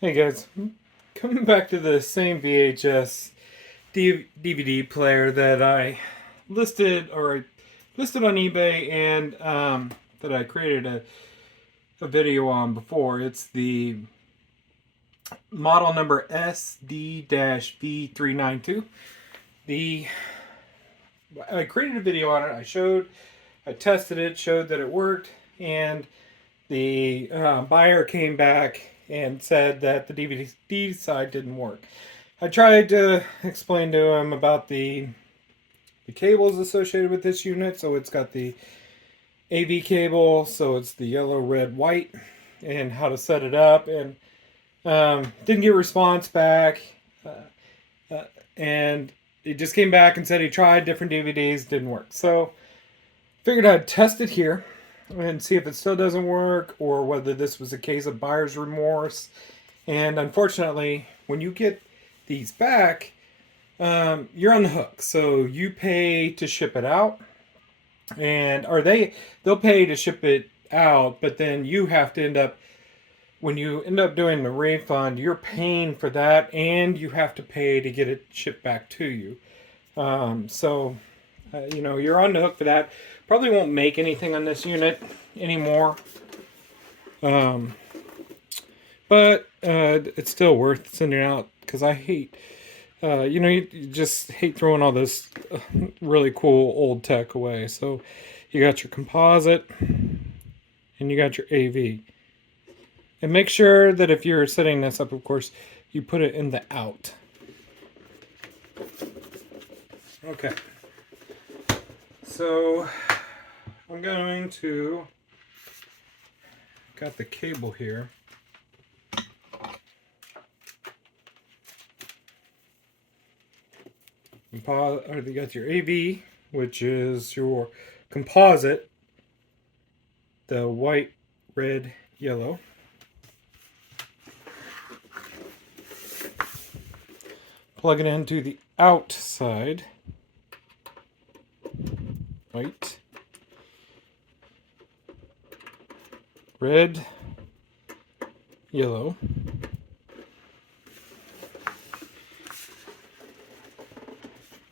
Hey guys, coming back to the same VHS DVD player that I listed on eBay and that I created a video on before. It's the model number SD-V392. I created a video on it. I tested it, showed that it worked, and the buyer came back and said that the DVD side didn't work. I tried to explain to him about the cables associated with this unit. So it's got the AV cable, so it's the yellow, red, white, and how to set it up. And didn't get a response back. And he just came back and said he tried different DVDs, didn't work. So figured I'd test it here and see if it still doesn't work, or whether this was a case of buyer's remorse. And unfortunately, when you get these back, you're on the hook. So you pay to ship it out, they'll pay to ship it out, but then you have to when you end up doing the refund, you're paying for that, and you have to pay to get it shipped back to you. You're on the hook for that. Probably won't make anything on this unit anymore. But it's still worth sending out, because I hate, you just hate throwing all this really cool old tech away. So you got your composite and you got your AV. And make sure that if you're setting this up, of course, you put it in the out. Okay. So I'm going to, got the cable here. You got your AV, which is your composite, the white, red, yellow. Plug it into the outside. White, red, yellow.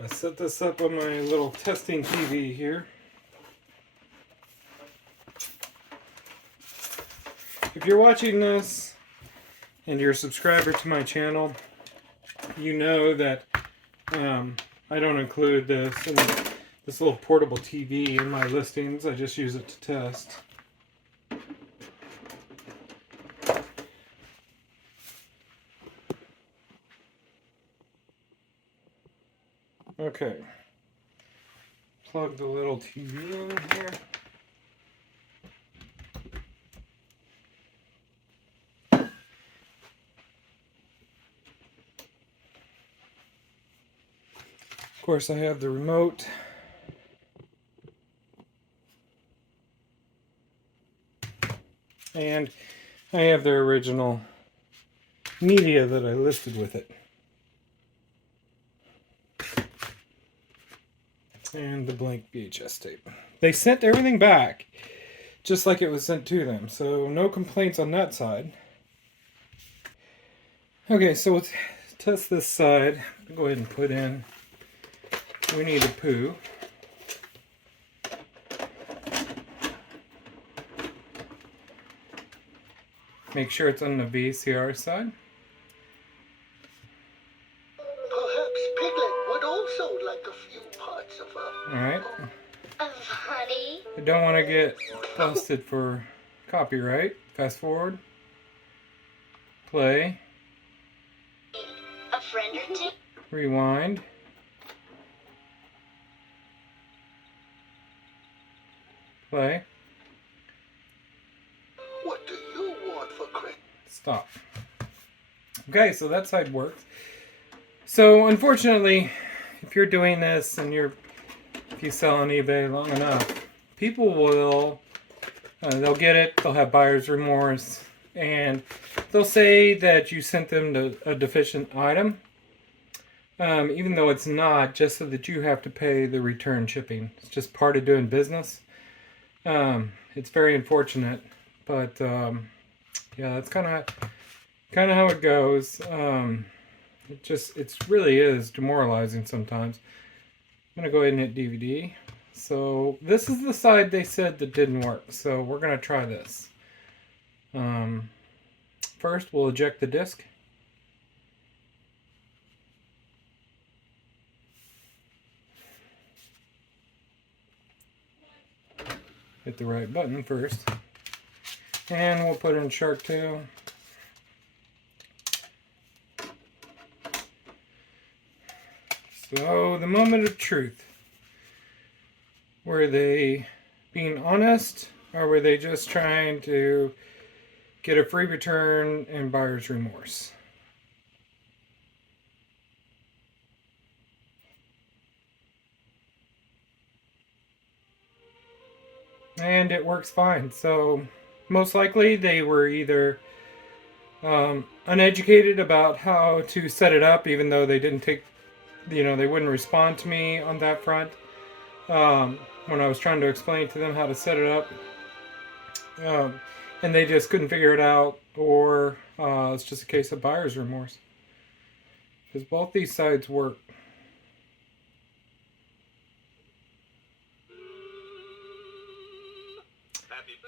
I set this up on my little testing TV here. If you're watching this and you're a subscriber to my channel, you know that I don't include this little portable TV in my listings. I just use it to test. Okay. Plug the little TV in here. Of course, I have the remote. And I have the original media that I listed with it. And the blank VHS tape. They sent everything back just like it was sent to them, so no complaints on that side. Okay, so let's test this side. Go ahead and put in Winnie the Pooh. Make sure it's on the VCR side. Perhaps Piglet would also like a few parts of her. Alright. Of honey. I don't want to get busted for copyright. Fast forward. Play. A friend or two. Rewind. Play. What do you want for Christmas? Stop. Okay, so that side works. So unfortunately, if you're doing this and if you sell on eBay long enough, people will, they'll get it, they'll have buyer's remorse, and they'll say that you sent them a deficient item, even though it's not, just so that you have to pay the return shipping. It's just part of doing business. It's very unfortunate, but yeah, that's kind of kind of how it goes. It really is demoralizing sometimes. I'm gonna go ahead and hit DVD. So this is the side they said that didn't work. So we're gonna try this. First, we'll eject the disc. Hit the right button first. And we'll put in Shark Tail. So, the moment of truth. Were they being honest, or were they just trying to get a free return and buyer's remorse? And it works fine. So, most likely they were either uneducated about how to set it up, even though they didn't take, they wouldn't respond to me on that front. When I was trying to explain to them how to set it up, and they just couldn't figure it out, or it's just a case of buyer's remorse, because both these sides work.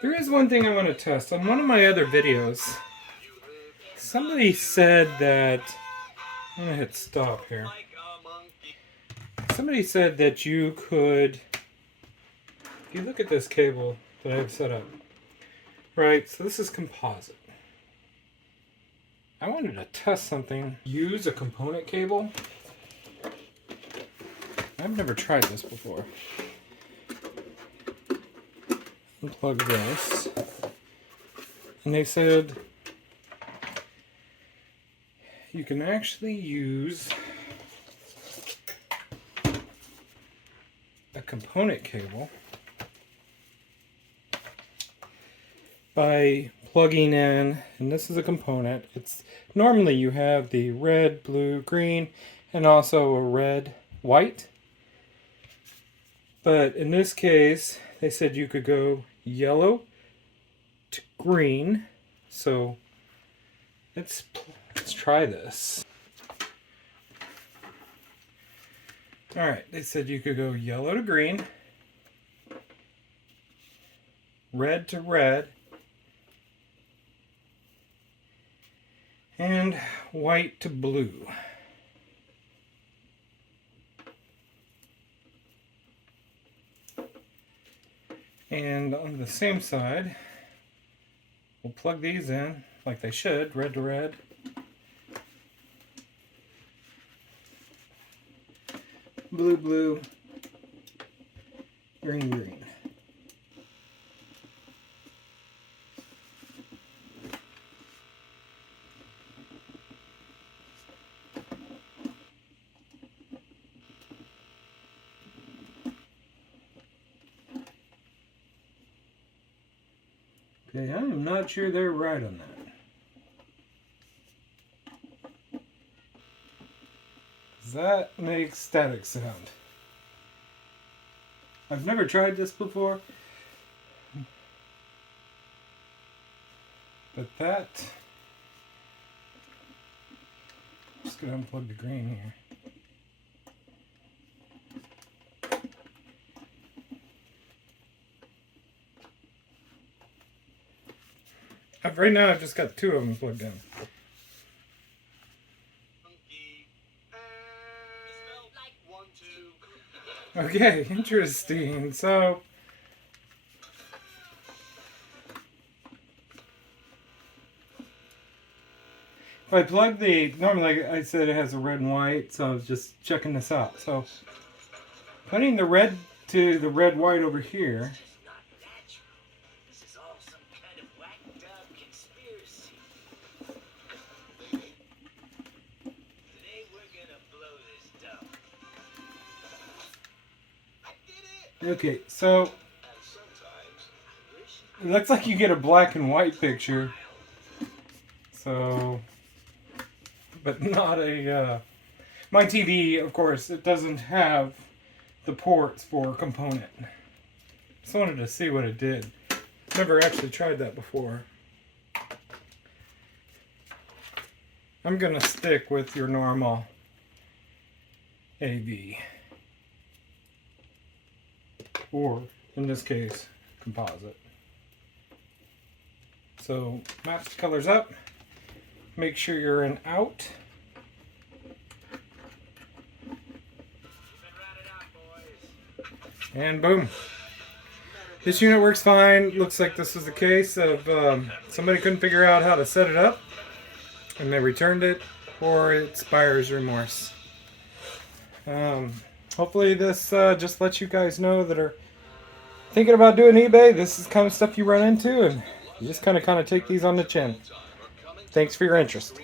There is one thing I want to test. On one of my other videos, somebody said that, I'm going to hit stop here. Somebody said that you could, if you look at this cable that I have set up, right, so this is composite. I wanted to test something. Use a component cable. I've never tried this before. Unplug this. And they said you can actually use a component cable by plugging in, and this is a component. It's normally you have the red, blue, green, and also a red, white. But in this case, they said you could go yellow to green. So let's try this. Alright, they said you could go yellow to green, red to red, and white to blue. And on the same side, we'll plug these in like they should, red to red. Blue, blue, green, green. Okay, I'm not sure they're right on that. That makes static sound. I've never tried this before, but that... I'm just going to unplug the green here. Right now I've just got two of them plugged in. Okay, interesting. So if I plug the, normally I said it has a red and white, so I was just checking this out. So putting the red to the red white over here. Okay, so it looks like you get a black and white picture. So, but not a, my TV, of course, it doesn't have the ports for component. Just wanted to see what it did. Never actually tried that before. I'm going to stick with your normal AV. Or, in this case, composite. So, match the colors up. Make sure you're in out. And boom. This unit works fine. Looks like this was a case of somebody couldn't figure out how to set it up and they returned it, or it's buyer's remorse. Hopefully this just lets you guys know that are thinking about doing eBay. This is the kind of stuff you run into, and you just kind of take these on the chin. Thanks for your interest.